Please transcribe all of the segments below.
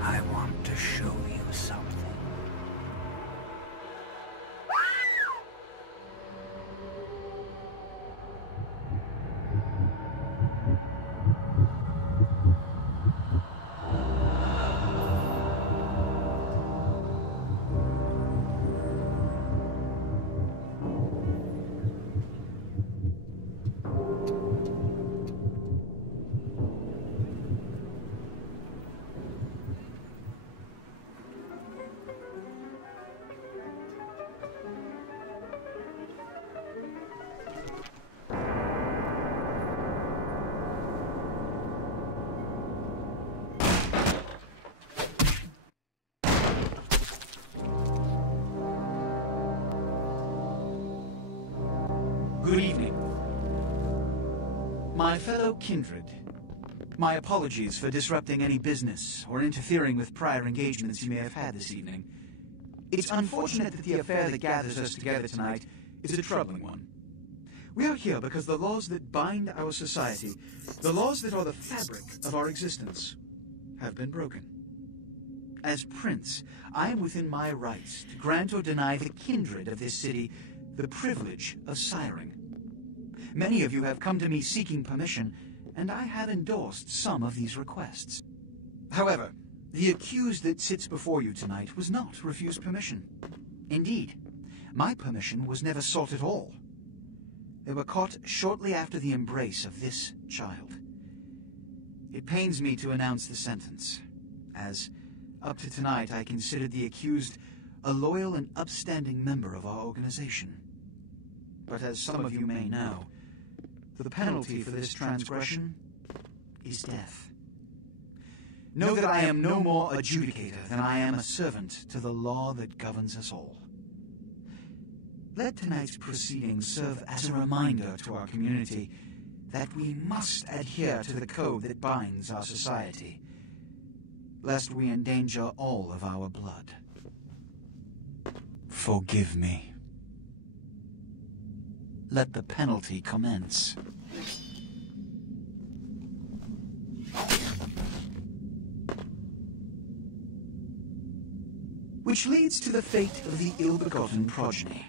I want to show you something. Good evening. My fellow kindred, my apologies for disrupting any business or interfering with prior engagements you may have had this evening. It's unfortunate that the affair that gathers us together tonight is a troubling one. We are here because the laws that bind our society, the laws that are the fabric of our existence, have been broken. As Prince, I am within my rights to grant or deny the kindred of this city the privilege of siring. Many of you have come to me seeking permission, and I have endorsed some of these requests. However, the accused that sits before you tonight was not refused permission. Indeed, my permission was never sought at all. They were caught shortly after the embrace of this child. It pains me to announce the sentence, as up to tonight I considered the accused a loyal and upstanding member of our organization. But as some of you may know, the penalty for this transgression is death. Know that I am no more adjudicator than I am a servant to the law that governs us all. Let tonight's proceedings serve as a reminder to our community that we must adhere to the code that binds our society, lest we endanger all of our blood. Forgive me. Let the penalty commence. Which leads to the fate of the ill-begotten progeny.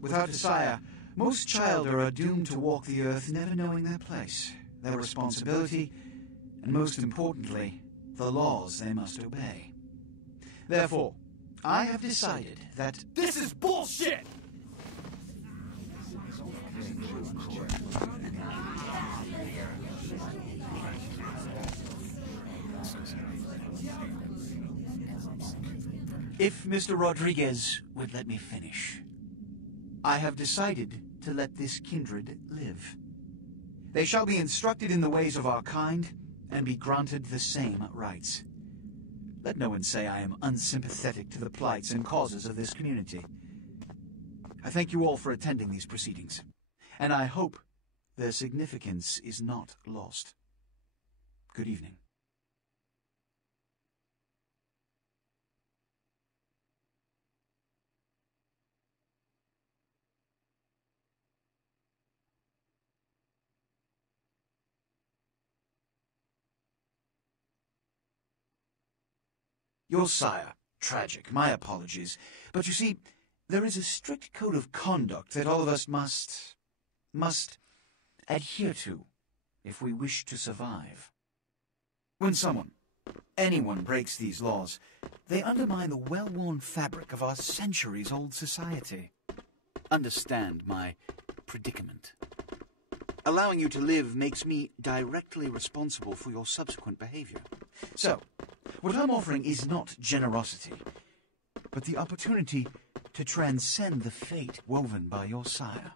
Without a sire, most children are doomed to walk the earth never knowing their place, their responsibility, and most importantly, the laws they must obey. Therefore, I have decided that This is bullshit! if Mr. Rodriguez would let me finish, I have decided to let this kindred live. They shall be instructed in the ways of our kind and be granted the same rights. Let no one say I am unsympathetic to the plights and causes of this community. I thank you all for attending these proceedings, and I hope their significance is not lost. Good evening. Your sire. Tragic. My apologies. But you see, there is a strict code of conduct that all of us must adhere to if we wish to survive. When anyone breaks these laws, they undermine the well-worn fabric of our centuries-old society. Understand my predicament. Allowing you to live makes me directly responsible for your subsequent behavior. So, what I'm offering is not generosity, but the opportunity to transcend the fate woven by your sire.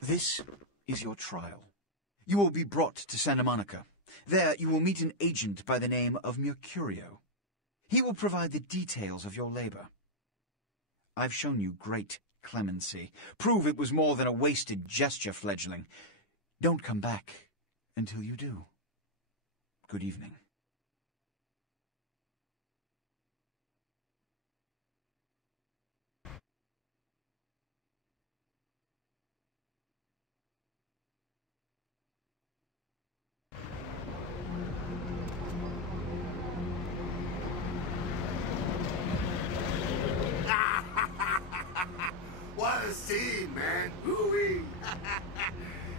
This is your trial. You will be brought to Santa Monica. There you will meet an agent by the name of Mercurio. He will provide the details of your labor. I've shown you great clemency. Prove it was more than a wasted gesture, fledgling. Don't come back until you do. Good evening. What a scene, man. Hoo-wee.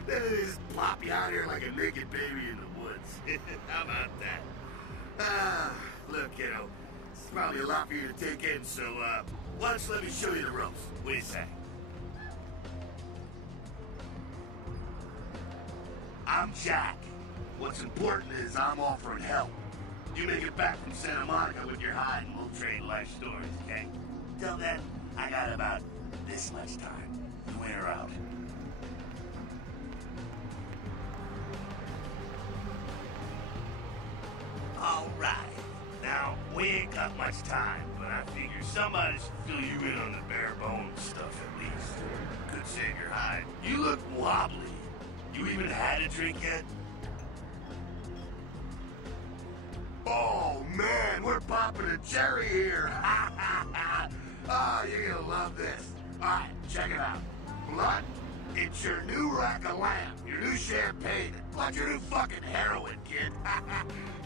They just plop you out here like a naked baby in the woods. How about that? Look, kiddo, it's probably a lot for you to take in, so, why don't you let me show you the ropes? What do you say? I'm Jack. What's important is I'm offering help. You make it back from Santa Monica with your hide and we'll trade life stories, okay? Till then, I got about this much time. You in or out? Alright. Now, we ain't got much time, but I figure somebody should fill you in on the bare bones stuff at least. Good save your hide. You look wobbly. You even had a drink yet? Oh, man, we're popping a cherry here. Oh, you're gonna love this. All right, check it out. Blood, it's your new rack of lamb, your new champagne, like your new fucking heroin, kid.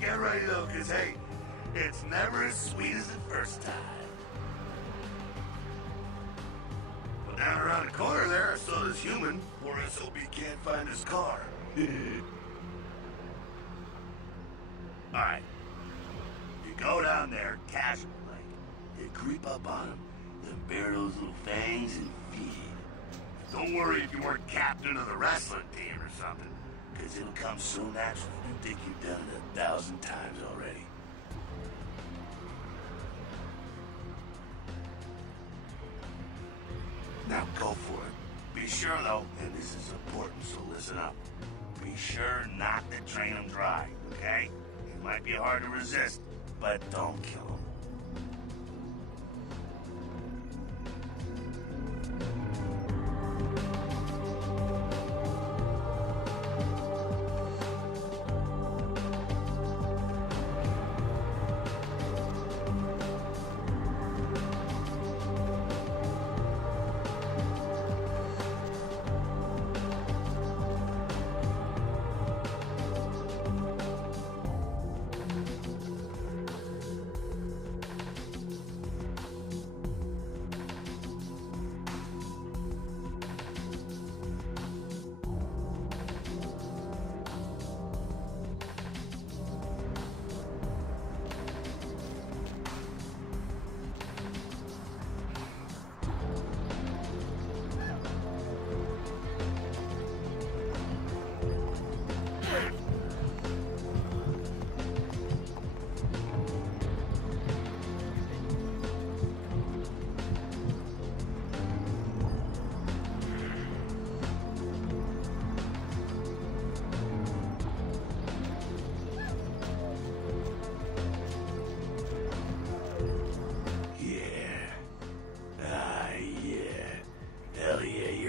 Get ready, though, because, hey, it's never as sweet as the first time. Well, down around the corner there, I saw this human. Poor SOB can't find his car. All right. You go down there, casual like. You creep up on him, then bare those little fangs and feed. Don't worry if you weren't captain of the wrestling team or something, because it'll come so natural you think you've done it 1,000 times already. Now go for it. Be sure though, and this is important, so listen up. Be sure not to drain them dry, okay? It might be hard to resist, but don't kill them.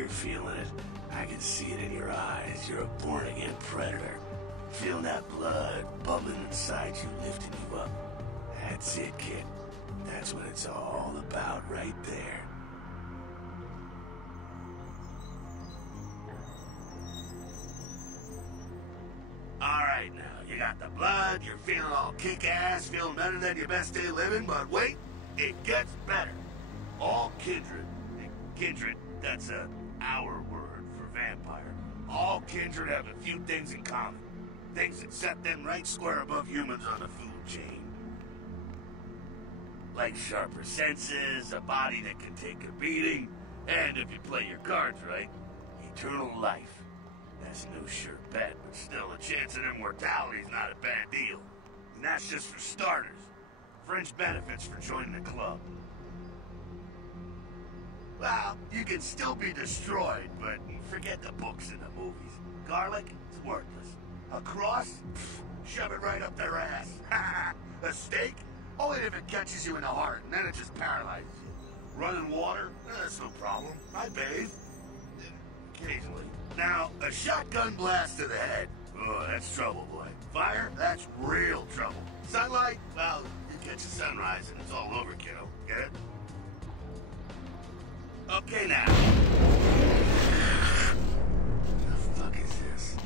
Feeling it. I can see it in your eyes. You're a born-again predator. Feeling that blood bubbling inside you, lifting you up. That's it, kid. That's what it's all about right there. Alright, right now. You got the blood, you're feeling all kick-ass, feeling better than your best day living, but wait, it gets better. All kindred. Kindred, that's our word for vampire. All kindred have a few things in common. Things that set them right square above humans on the food chain. Like sharper senses, a body that can take a beating, and if you play your cards right, eternal life. That's no sure bet, but still a chance of immortality is not a bad deal. And that's just for starters. Fringe benefits for joining the club. Well, you can still be destroyed, but forget the books and the movies. Garlic, it's worthless. A cross? Pfft, shove it right up their ass. A steak? Only if it catches you in the heart, and then it just paralyzes you. Running water? That's no problem. I bathe. Occasionally. Now, a shotgun blast to the head. Oh, that's trouble, boy. Fire? That's real trouble. Sunlight? Well, you catch the sunrise and it's all over, kiddo. Get it? Okay, now. What the fuck is this?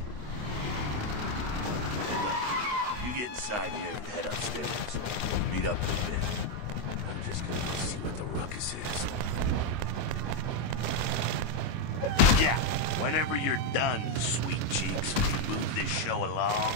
You get inside here and head upstairs. Meet up in a bit. I'm just gonna go see what the ruckus is. Yeah, whenever you're done, sweet cheeks, we move this show along.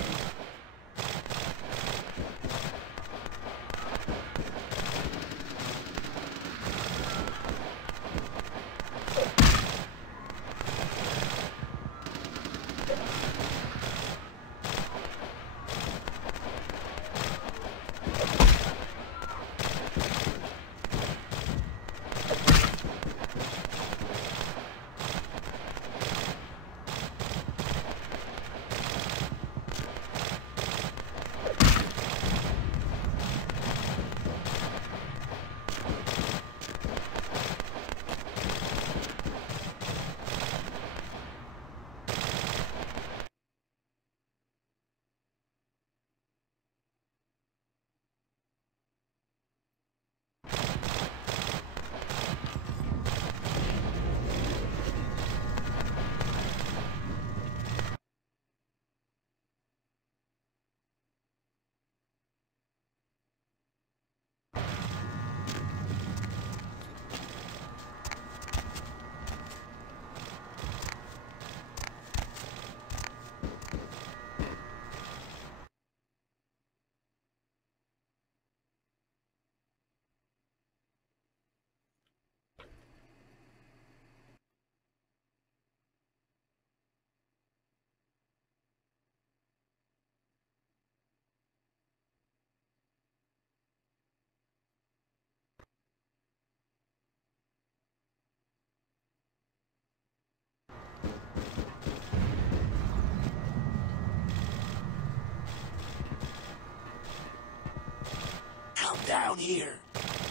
Down here.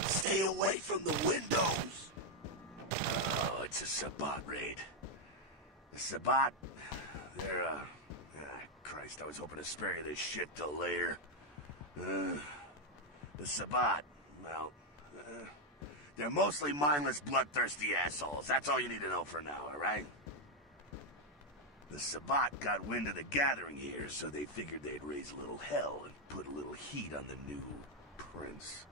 Stay away from the windows. Oh, it's a Sabbat raid. The Sabbat, they're, Christ, I was hoping to spare you this shit till later. The Sabbat, well, they're mostly mindless, bloodthirsty assholes. That's all you need to know for now, alright? The Sabbat got wind of the gathering here, so they figured they'd raise a little hell and put a little heat on the new Prince.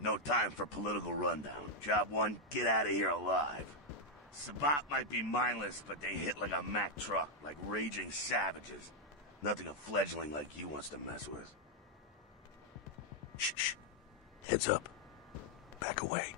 No time for political rundown. Job one, get out of here alive. Sabbat might be mindless, but they hit like a Mack truck, like raging savages. Nothing a fledgling like you wants to mess with. Shh, shh. Heads up. Back away.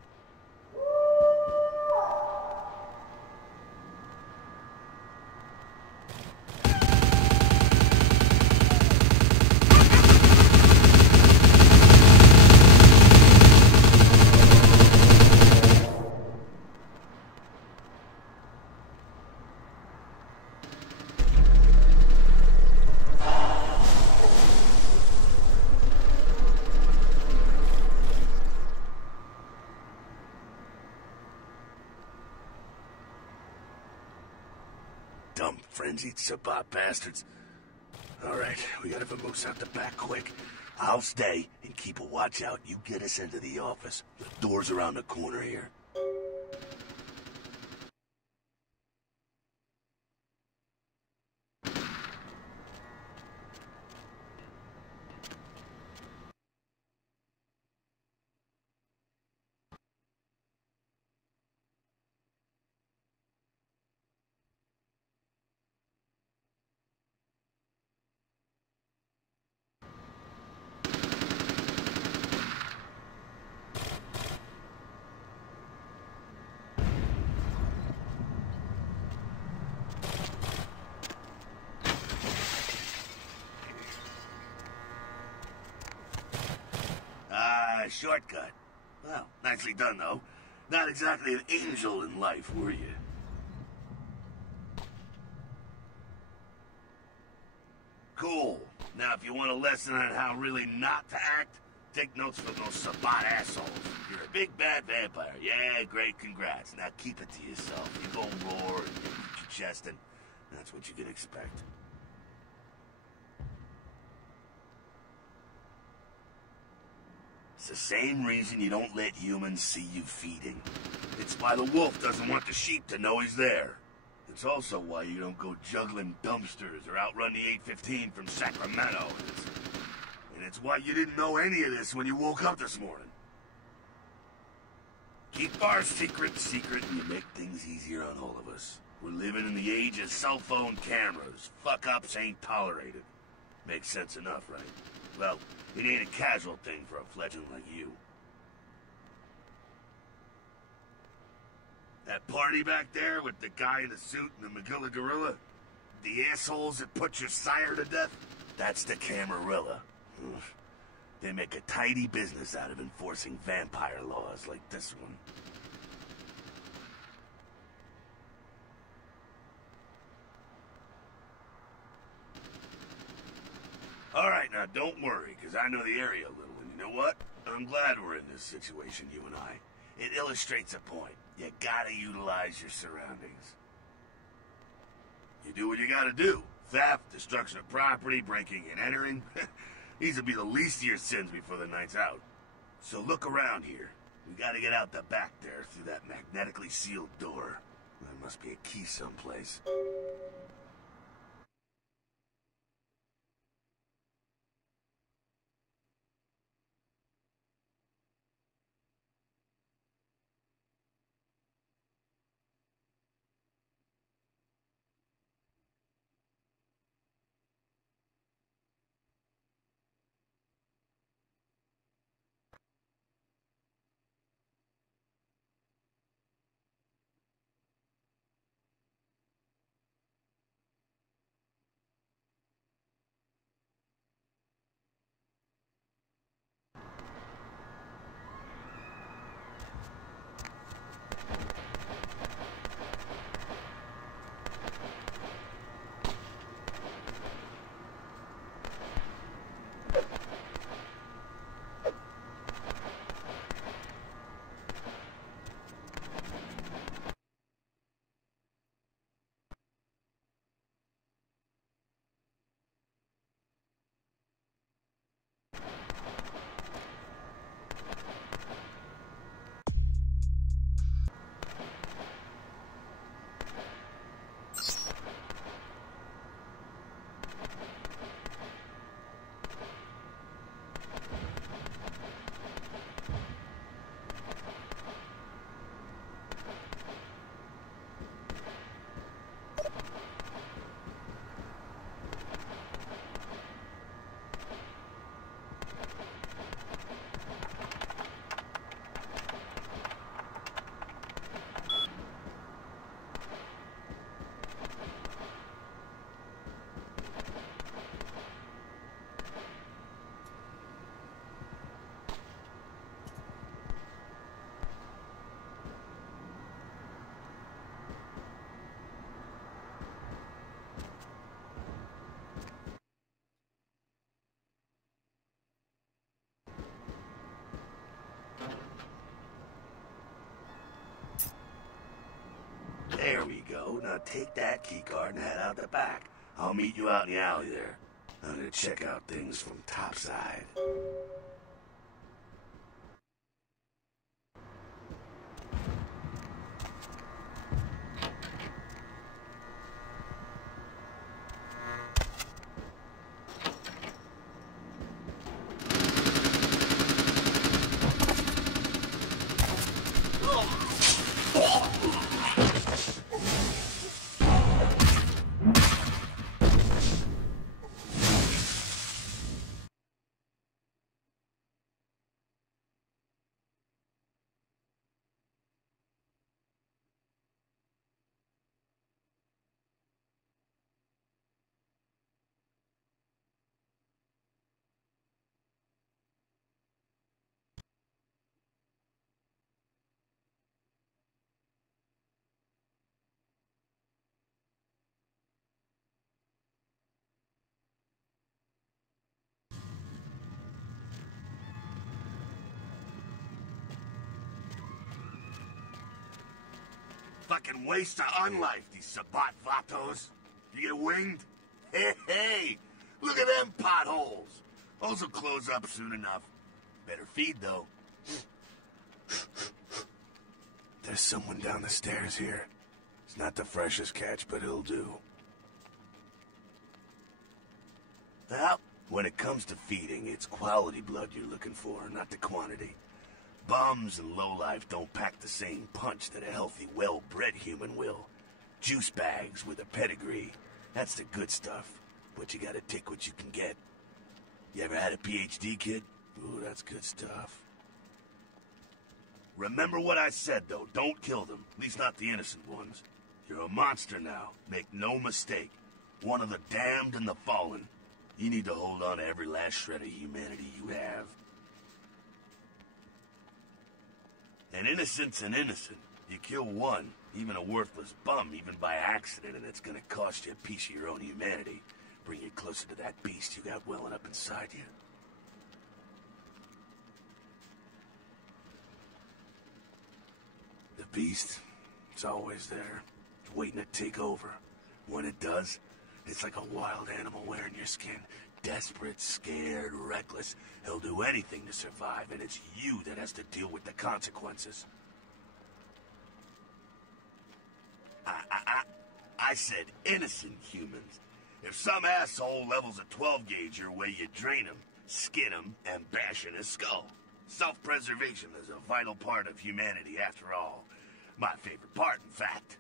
Dumb, frenzied Sabbat bastards. Alright, we gotta vamoose out the back quick. I'll stay and keep a watch out. You get us into the office. The door's around the corner here. shortcut. Well, nicely done, though. Not exactly an angel in life, were you? Cool. Now, if you want a lesson on how really not to act, take notes from those Sabat assholes. You're a big bad vampire. Yeah, great, congrats. Now keep it to yourself. You go roar and you beat your chest, and that's what you can expect. It's the same reason you don't let humans see you feeding. It's why the wolf doesn't want the sheep to know he's there. It's also why you don't go juggling dumpsters or outrun the 815 from Sacramento. And it's why you didn't know any of this when you woke up this morning. Keep our secret secret and you make things easier on all of us. We're living in the age of cell phone cameras. Fuck-ups ain't tolerated. Makes sense enough, right? Well, it ain't a casual thing for a fledgling like you. That party back there with the guy in the suit and the Magilla gorilla? The assholes that put your sire to death? That's the Camarilla. They make a tidy business out of enforcing vampire laws like this one. Alright, now don't worry, because I know the area a little, and you know what? I'm glad we're in this situation, you and I. It illustrates a point. You gotta utilize your surroundings. You do what you gotta do. Theft, destruction of property, breaking and entering. These will be the least of your sins before the night's out. So look around here. We gotta get out the back there through that magnetically sealed door. There must be a key someplace. There we go. Now take that keycard and head out the back. I'll meet you out in the alley there. I'm gonna check out things from topside. fucking waste of unlife, these Sabat Vatos. You get winged? Hey, look at them potholes. Those will close up soon enough. Better feed, though. There's someone down the stairs here. It's not the freshest catch, but he'll do. Well, when it comes to feeding, it's quality blood you're looking for, not the quantity. Bums and lowlife don't pack the same punch that a healthy, well-bred human will. Juice bags with a pedigree. That's the good stuff, but you gotta take what you can get. You ever had a PhD, kid? Ooh, that's good stuff. Remember what I said, though. Don't kill them. At least not the innocent ones. You're a monster now. Make no mistake. One of the damned and the fallen. You need to hold on to every last shred of humanity you have. An innocent's an innocent. You kill one, even a worthless bum, even by accident, and it's gonna cost you a piece of your own humanity. Bring you closer to that beast you got welling up inside you. The beast, it's always there, waiting to take over. When it does, it's like a wild animal wearing your skin. Desperate, scared, reckless. He'll do anything to survive, and it's you that has to deal with the consequences. I said innocent humans. If some asshole levels a 12 gauge your way, you drain him, skin him, and bash in his skull. Self-preservation is a vital part of humanity, after all. My favorite part, in fact.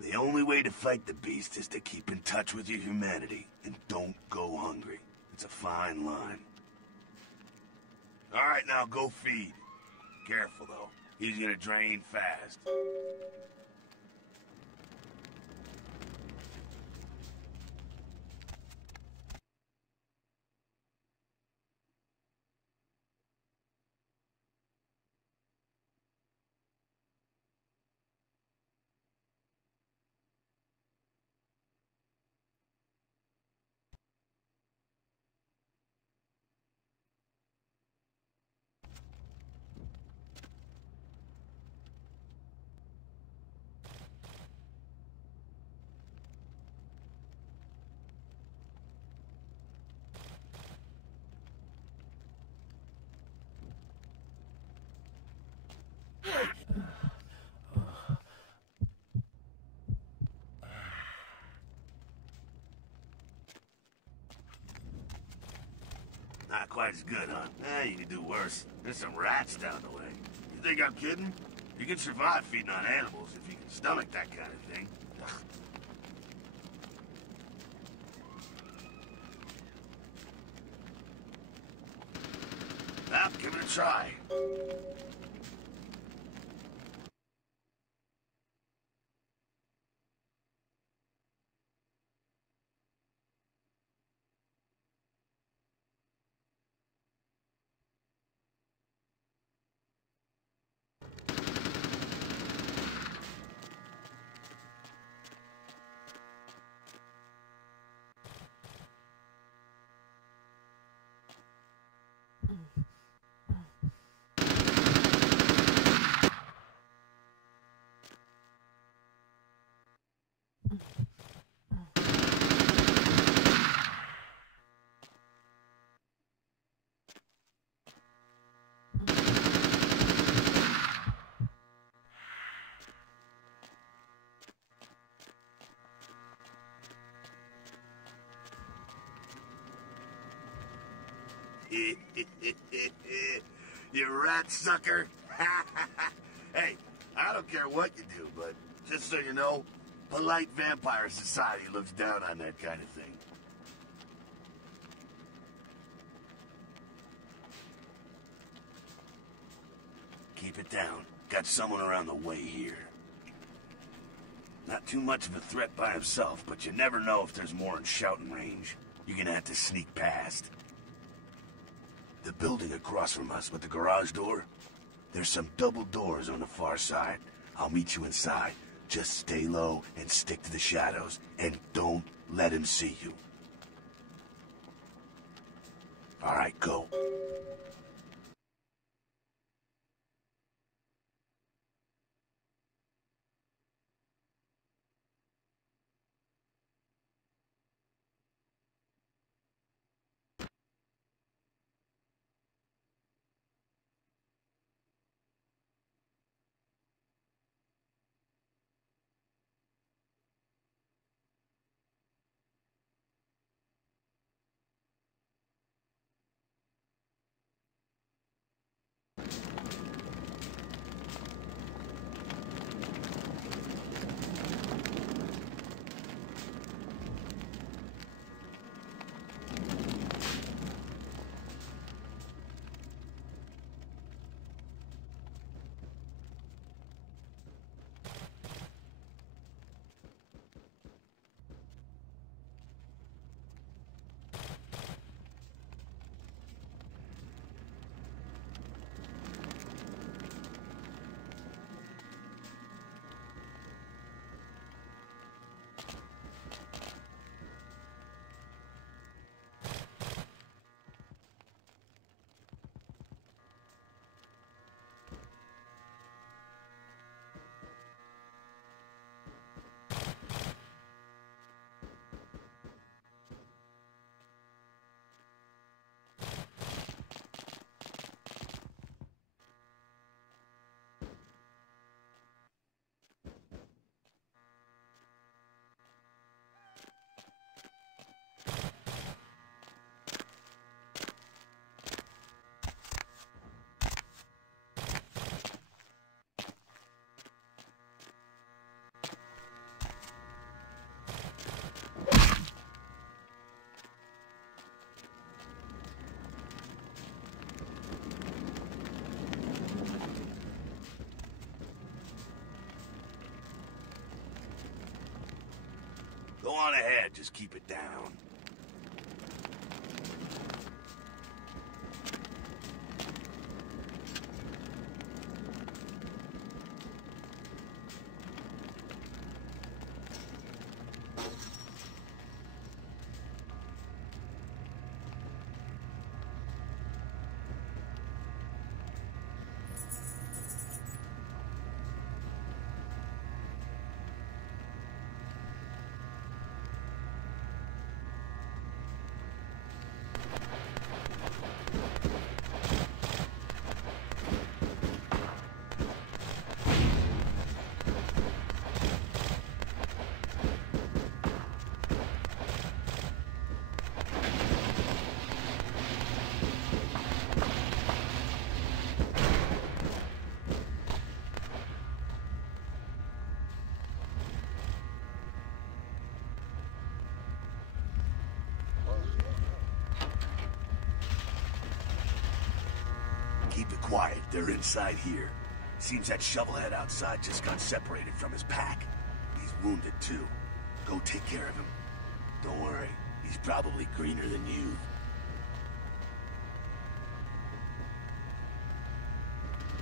The only way to fight the beast is to keep in touch with your humanity, and don't go hungry. It's a fine line. All right, now go feed. Careful, though. He's gonna drain fast. Not quite as good, huh? You can do worse. There's some rats down the way. You think I'm kidding? You can survive feeding on animals if you can stomach that kind of thing. Well, give it a try. You rat sucker. Hey, I don't care what you do, but just so you know, polite vampire society looks down on that kind of thing. Keep it down. Got someone around the way here. Not too much of a threat by himself, but you never know if there's more in shouting range. You're gonna have to sneak past. The building across from us with the garage door, there's some double doors on the far side. I'll meet you inside. Just stay low and stick to the shadows, and don't let him see you. All right, go. Go on ahead, just keep it down. Keep it quiet. They're inside here. Seems that shovelhead outside just got separated from his pack. He's wounded too. Go take care of him. Don't worry. He's probably greener than you.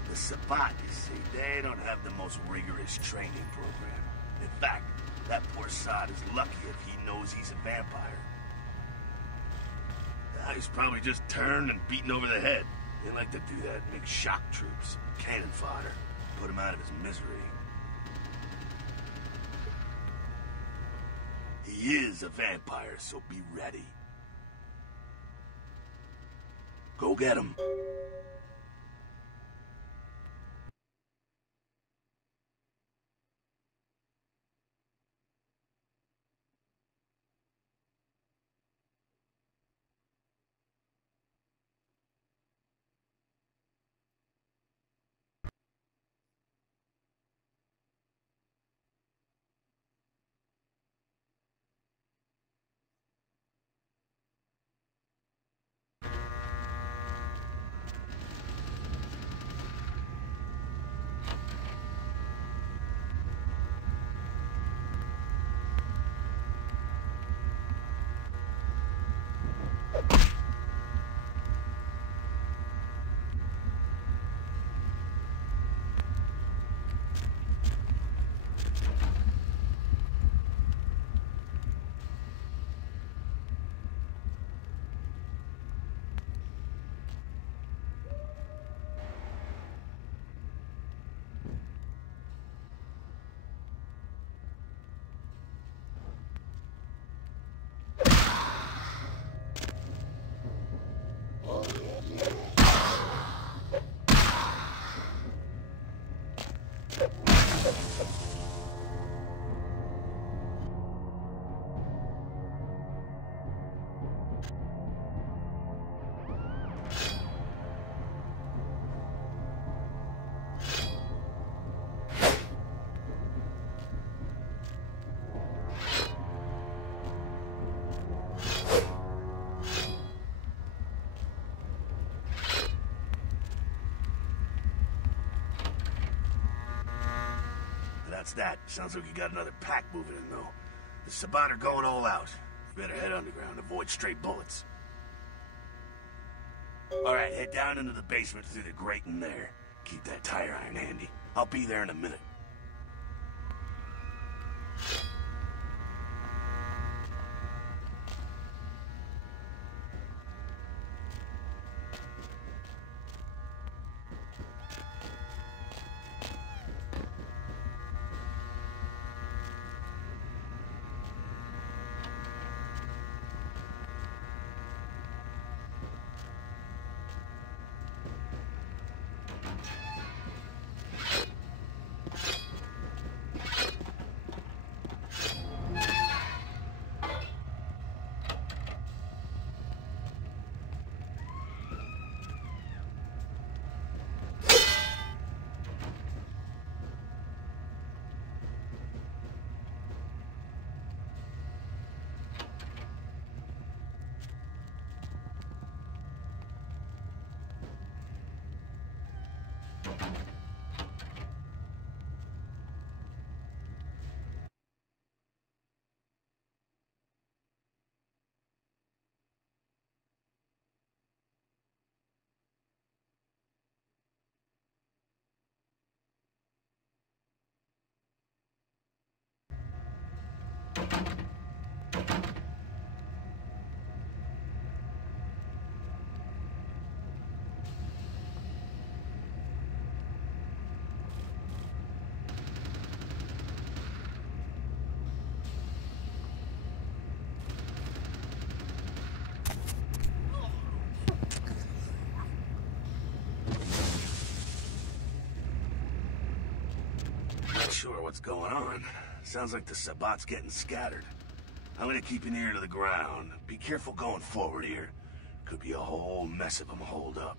The Sabbat, you see, they don't have the most rigorous training program. In fact, that poor sod is lucky if he knows he's a vampire. He's probably just turned and beaten over the head. They like to do that, make shock troops, cannon fodder, put him out of his misery. He is a vampire, so be ready. Go get him. That's that. Sounds like you got another pack moving in, though. The Sabbat are going all out. You better head underground, avoid stray bullets. Alright, head down into the basement through the grate in there. Keep that tire iron handy. I'll be there in a minute. sure what's going on. Sounds like the Sabbat's getting scattered. I'm gonna keep an ear to the ground. Be careful going forward here. Could be a whole mess of them holed up.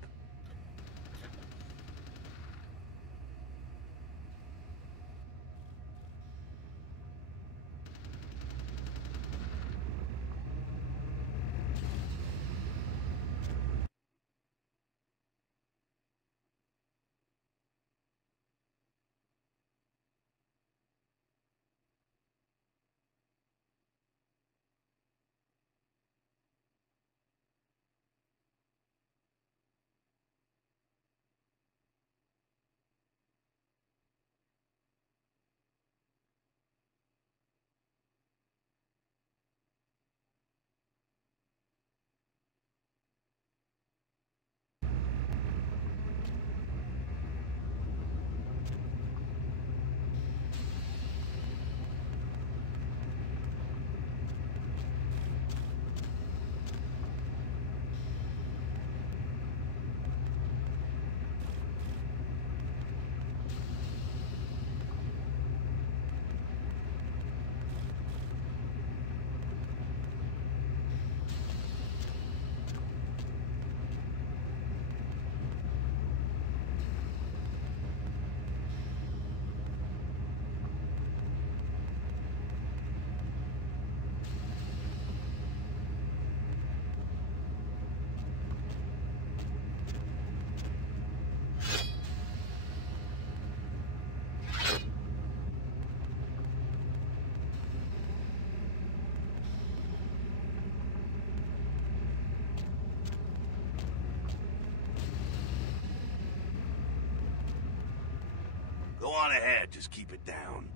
Go on ahead, just keep it down.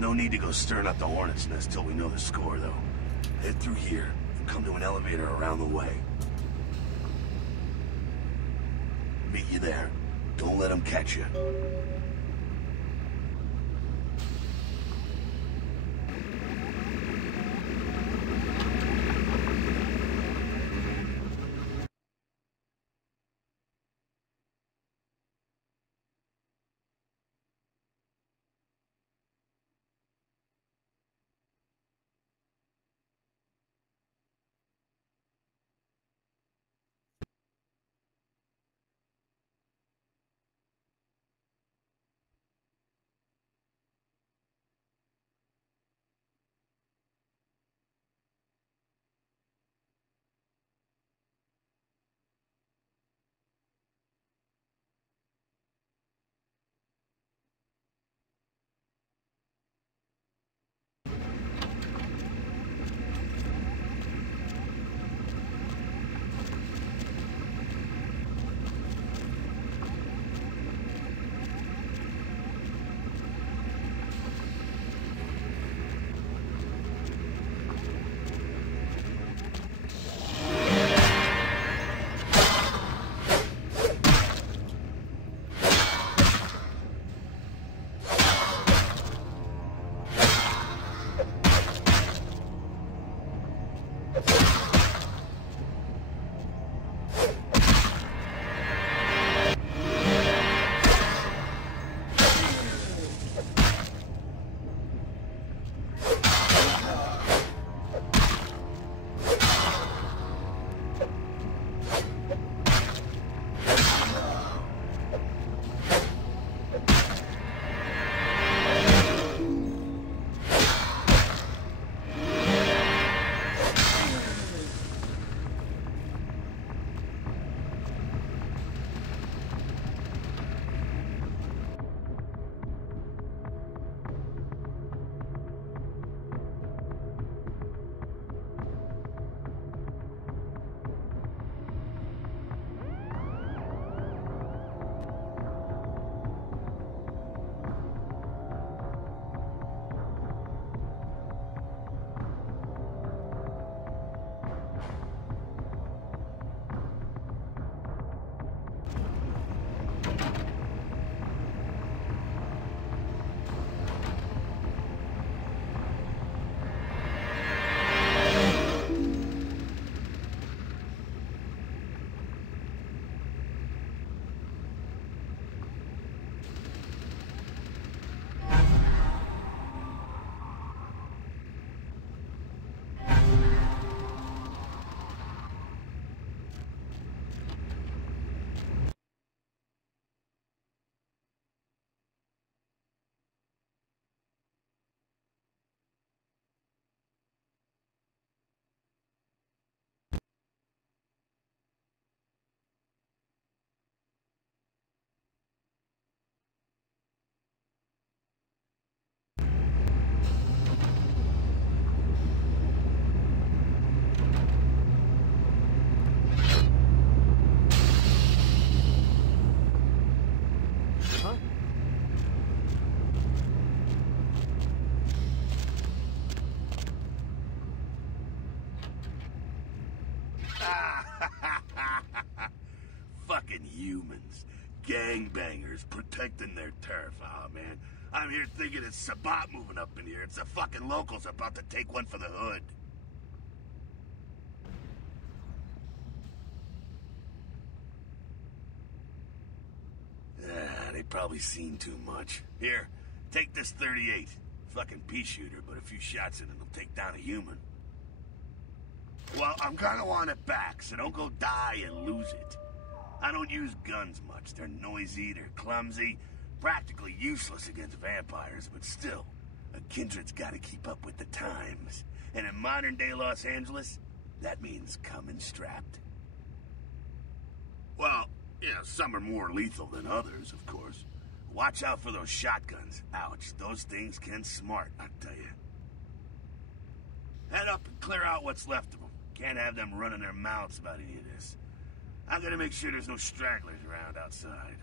No need to go stirring up the hornet's nest till we know the score, though. Head through here and come to an elevator around the way. Meet you there. Don't let them catch you. Fucking humans. Gangbangers protecting their turf. Oh, man. I'm here thinking it's Sabat moving up in here. It's the fucking locals about to take one for the hood. They probably seen too much. Here, take this 38. Fucking pea shooter, but a few shots in it'll take down a human. Well, I'm gonna want it back, so don't go die and lose it. I don't use guns much. They're noisy, they're clumsy, practically useless against vampires, but still, a kindred's gotta keep up with the times. And in modern-day Los Angeles, that means coming strapped. Well, yeah, some are more lethal than others, of course. Watch out for those shotguns. Ouch, those things can smart, I tell you. Head up and clear out what's left of them. Can't have them running their mouths about any of this. I'm gonna make sure there's no stragglers around outside.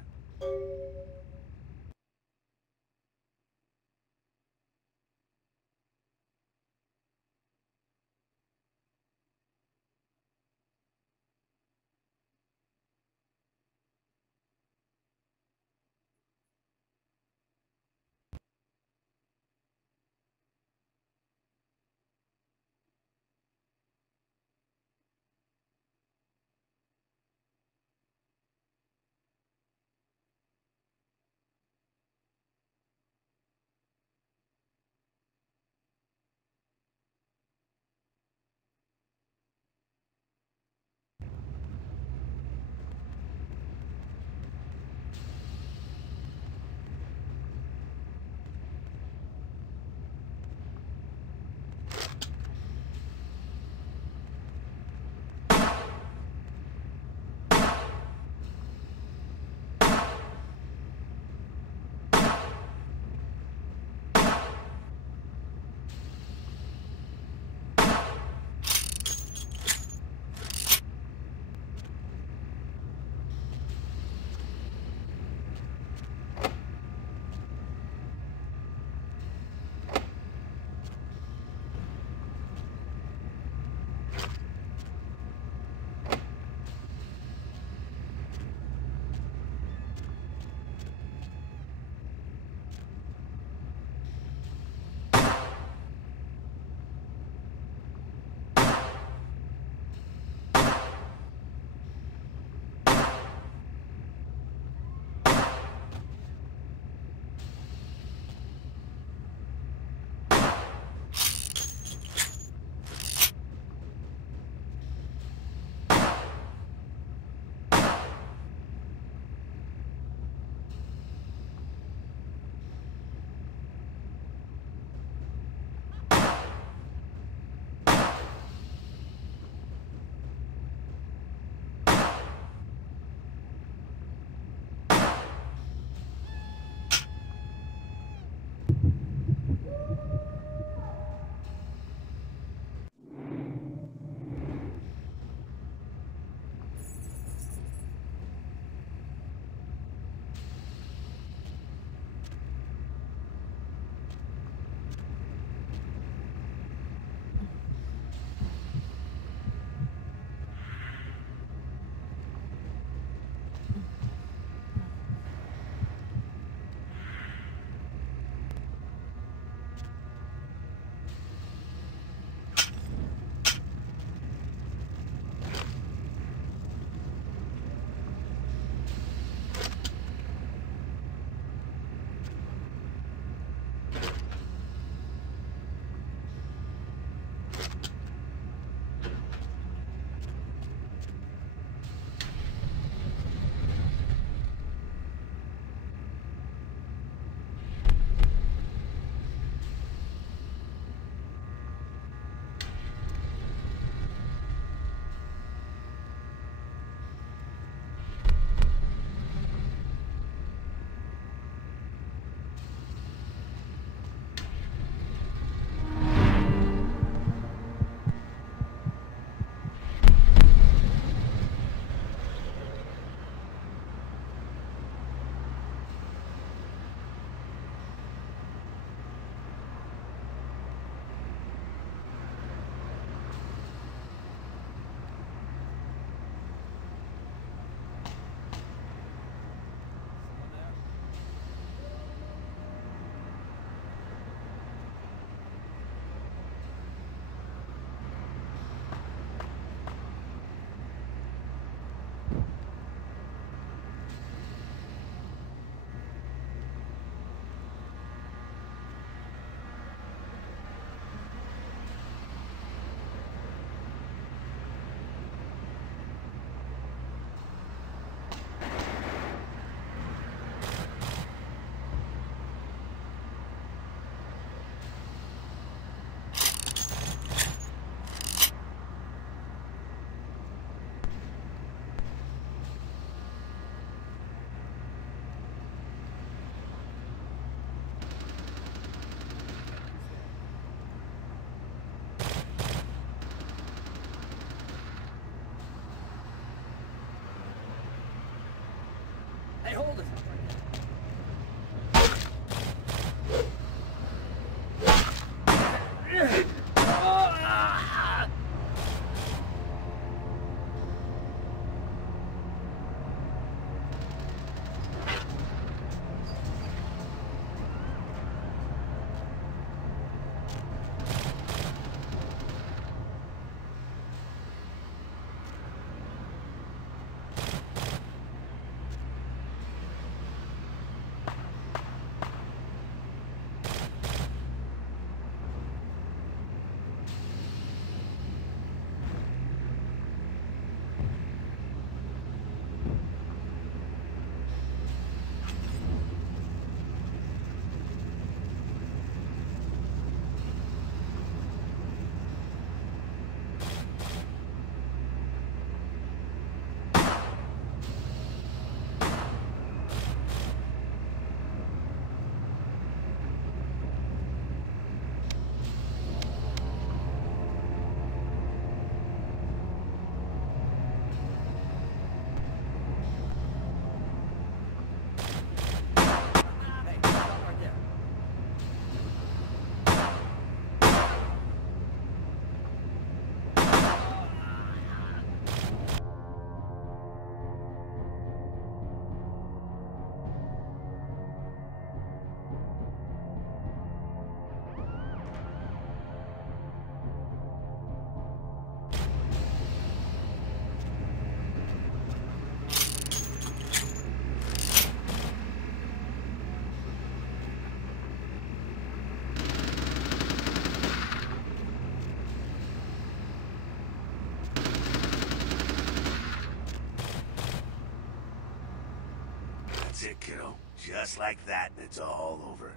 That's it, kiddo. Just like that, and it's all over.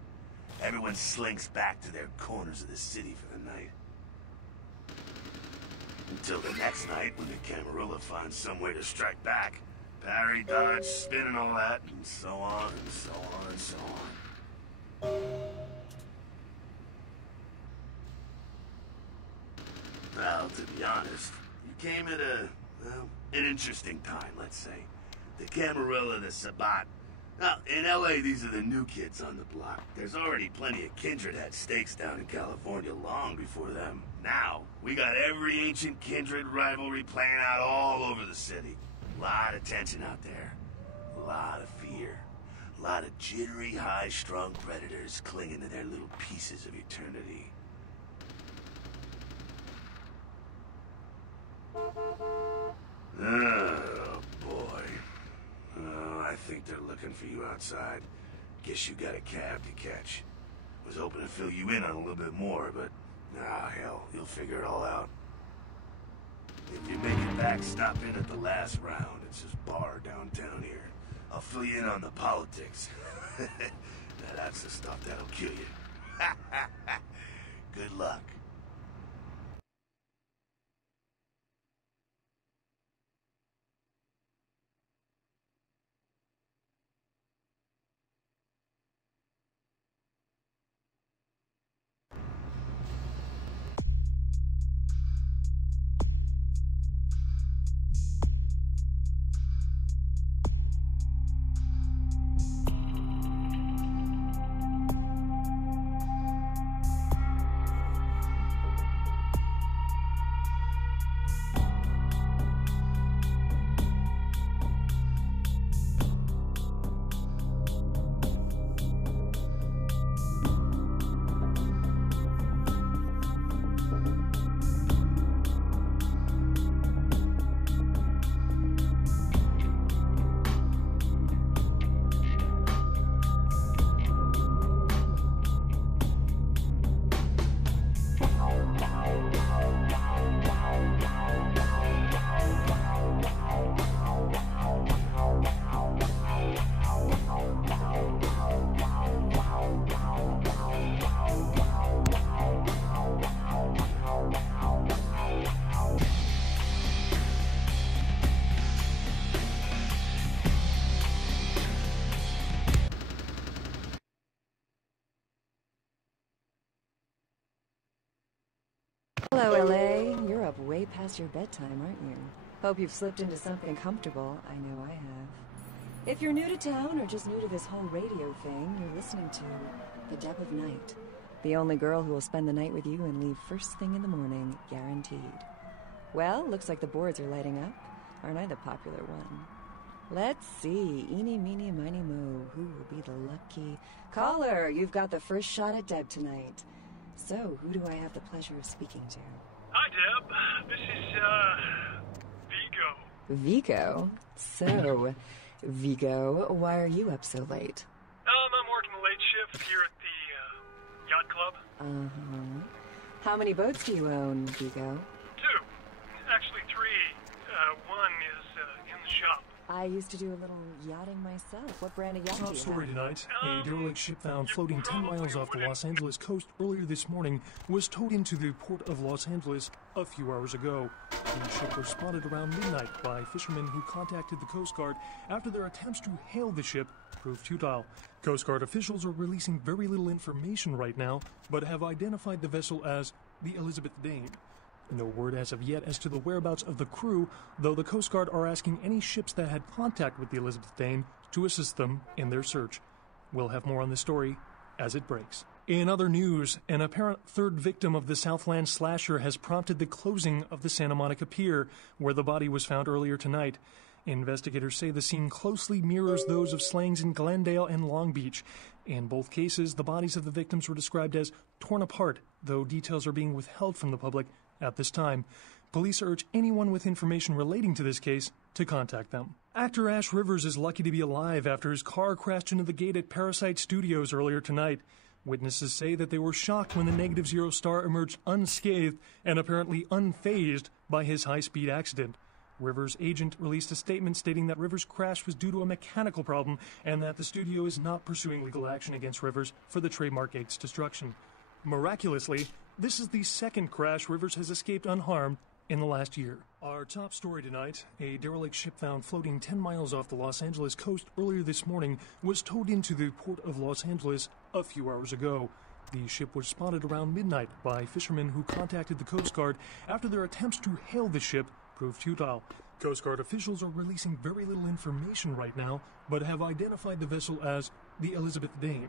Everyone slinks back to their corners of the city for the night. Until the next night, when the Camarilla finds some way to strike back. Parry, dodge, spin, and all that, and so on, and so on, and so on. Well, to be honest, you came at well, an interesting time, let's say. The Camarilla, the Sabat. Now, in LA, these are the new kids on the block. There's already plenty of kindred had stakes down in California long before them. Now, we got every ancient kindred rivalry playing out all over the city. A lot of tension out there. A lot of fear. A lot of jittery, high-strung predators clinging to their little pieces of eternity. Oh, boy. Oh, I think they're looking for you outside. Guess you got a cab to catch. Was hoping to fill you in on a little bit more, but... ah, hell, you'll figure it all out. If you make it back, stop in at the last round. It's this bar downtown here. I'll fill you in on the politics. Now that's the stuff that'll kill you. Good luck. Hello, LA. You're up way past your bedtime, aren't you? Hope you've slipped into something comfortable. I know I have. If you're new to town or just new to this whole radio thing, you're listening to The Depth of Night. The only girl who will spend the night with you and leave first thing in the morning, guaranteed. Well, looks like the boards are lighting up. Aren't I the popular one? Let's see. Eeny, meeny, miny, mo. Who will be the lucky... Caller, you've got the first shot at Deb tonight. So, who do I have the pleasure of speaking to? Hi, Deb. This is, Vigo. Vigo? So, Vigo, why are you up so late? I'm working the late shift here at the, yacht club. Uh-huh. How many boats do you own, Vigo? 2. Actually 3. One is, in the shop. I used to do a little yachting myself. What brand of yacht do you Top story have? tonight. A derelict ship found floating 10 miles off the Los Angeles coast earlier this morning was towed into the port of Los Angeles a few hours ago. The ship was spotted around midnight by fishermen who contacted the Coast Guard after their attempts to hail the ship proved futile. Coast Guard officials are releasing very little information right now, but have identified the vessel as the Elizabeth Dane. No word as of yet as to the whereabouts of the crew, though the Coast Guard are asking any ships that had contact with the Elizabeth Dane to assist them in their search. We'll have more on this story as it breaks. In other news, an apparent third victim of the Southland slasher has prompted the closing of the Santa Monica Pier, where the body was found earlier tonight. Investigators say the scene closely mirrors those of slayings in Glendale and Long Beach. In both cases, the bodies of the victims were described as torn apart, though details are being withheld from the public at this time. Police urge anyone with information relating to this case to contact them. Actor Ash Rivers is lucky to be alive after his car crashed into the gate at Parasite Studios earlier tonight. Witnesses say that they were shocked when the Negative Zero star emerged unscathed and apparently unfazed by his high-speed accident. Rivers' agent released a statement stating that Rivers' crash was due to a mechanical problem and that the studio is not pursuing legal action against Rivers for the trademark Gates destruction. Miraculously, this is the second crash Rivers has escaped unharmed in the last year. Our top story tonight, a derelict ship found floating 10 miles off the Los Angeles coast earlier this morning was towed into the port of Los Angeles a few hours ago. The ship was spotted around midnight by fishermen who contacted the Coast Guard after their attempts to hail the ship proved futile. Coast Guard officials are releasing very little information right now, but have identified the vessel as the Elizabeth Dane.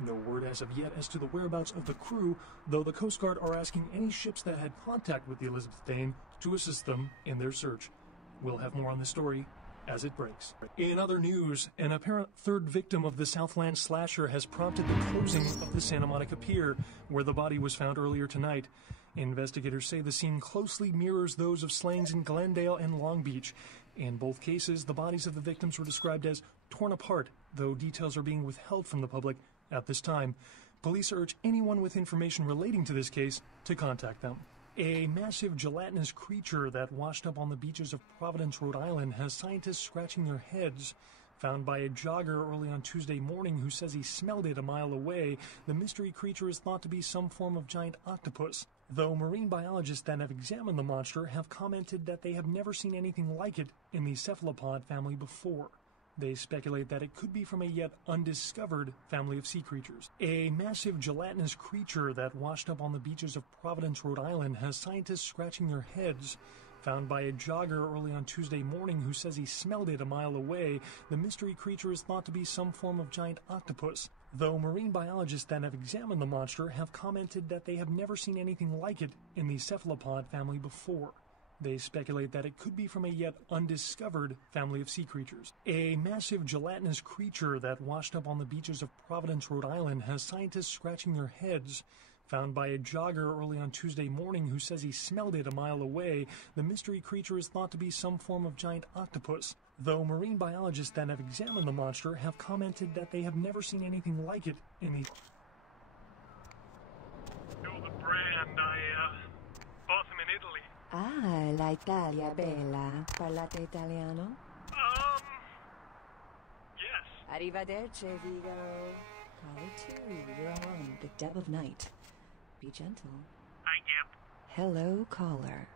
No word as of yet as to the whereabouts of the crew, though the Coast Guard are asking any ships that had contact with the Elizabeth Dane to assist them in their search. We'll have more on the story as it breaks. In other news, an apparent third victim of the Southland slasher has prompted the closing of the Santa Monica Pier, where the body was found earlier tonight. Investigators say the scene closely mirrors those of slayings in Glendale and Long Beach. In both cases, the bodies of the victims were described as torn apart, though details are being withheld from the public at this time. Police urge anyone with information relating to this case to contact them. A massive gelatinous creature that washed up on the beaches of Providence, Rhode Island, has scientists scratching their heads. Found by a jogger early on Tuesday morning who says he smelled it a mile away, the mystery creature is thought to be some form of giant octopus, though marine biologists that have examined the monster have commented that they have never seen anything like it in the cephalopod family before. They speculate that it could be from a yet undiscovered family of sea creatures. A massive gelatinous creature that washed up on the beaches of Providence, Rhode Island, has scientists scratching their heads. Found by a jogger early on Tuesday morning who says he smelled it a mile away, the mystery creature is thought to be some form of giant octopus, though marine biologists that have examined the monster have commented that they have never seen anything like it in the cephalopod family before. They speculate that it could be from a yet undiscovered family of sea creatures. A massive gelatinous creature that washed up on the beaches of Providence, Rhode Island, has scientists scratching their heads. Found by a jogger early on Tuesday morning who says he smelled it a mile away, the mystery creature is thought to be some form of giant octopus, though marine biologists that have examined the monster have commented that they have never seen anything like it in the... Know the brand, I bought them in Italy. Ah, la Italia bella. Parlate italiano? Yes. Arrivederci, Vigo. Caller 2, you're on the Deb of Night. Be gentle. Hi, Deb. Hello, caller.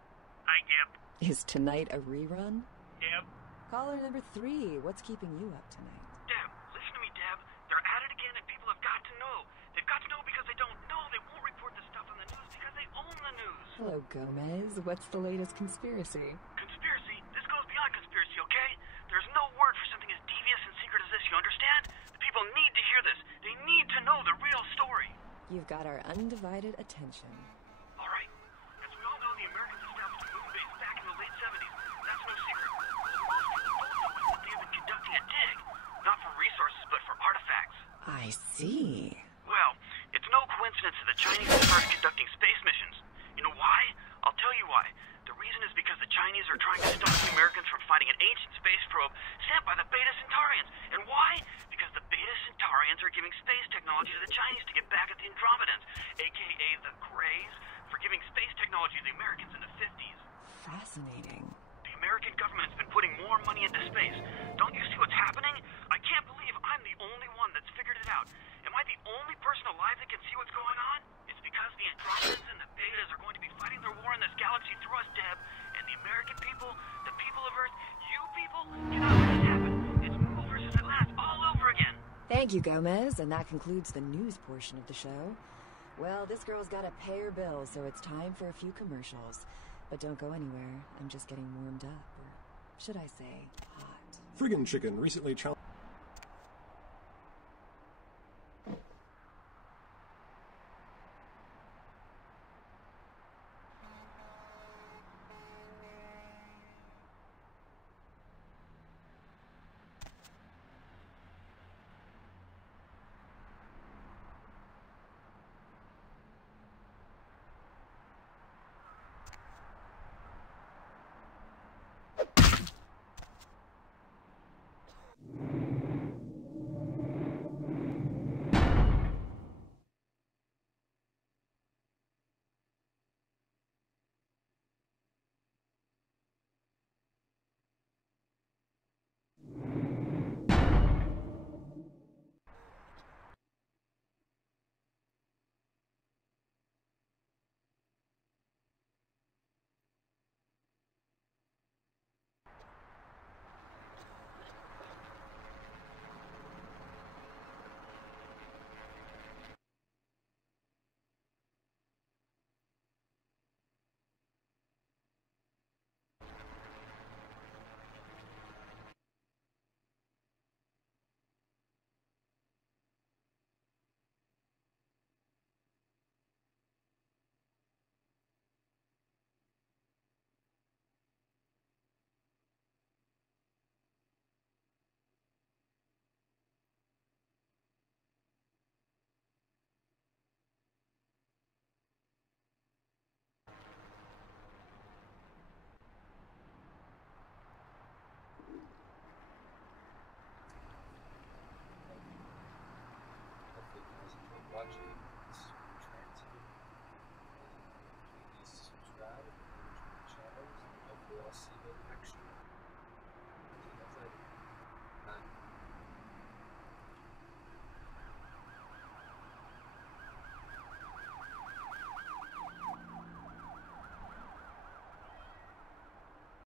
Hi, Deb. Is tonight a rerun? Deb. Caller number 3, what's keeping you up tonight? Deb, listen to me, Deb. They're at it again and people have got to know. They've got to know because they don't know. They won't report this stuff on the news because they own the news. Hello, Gomez. What's the latest conspiracy? Conspiracy? This goes beyond conspiracy, okay? There's no word for something as devious and secret as this, you understand? The people need to hear this. They need to know the real story. You've got our undivided attention. All right. As we all know, the Americans established a moon base back in the late 70s. That's no secret. Most people don't know is that they have been conducting a dig. Not for resources, but for artifacts. I see. Well, it's no coincidence that the Chinese have started conducting space missions. You know why? I'll tell you why. The reason is because the Chinese are trying to stop the Americans from finding an ancient space probe sent by the Beta Centaurians. And why? Because the Beta Centaurians are giving space technology to the Chinese to get back at the Andromedans, a.k.a. the Greys, for giving space technology to the Americans in the 50s. Fascinating. The American government has been putting more money into space. Don't you see what's happening? I can't believe I'm the only one that's figured it out. Am I the only person alive that can see what's going on? It's because the Andromedans and the Betas are going to be fighting their war in this galaxy through us, Deb. And the American people, the people of Earth, you people, cannot let it happen. It's Moogle versus Atlantis all over again. Thank you, Gomez, and that concludes the news portion of the show. Well, this girl's got to pay her bills, so it's time for a few commercials. But don't go anywhere. I'm just getting warmed up, or should I say, hot. Friggin' Chicken recently challenged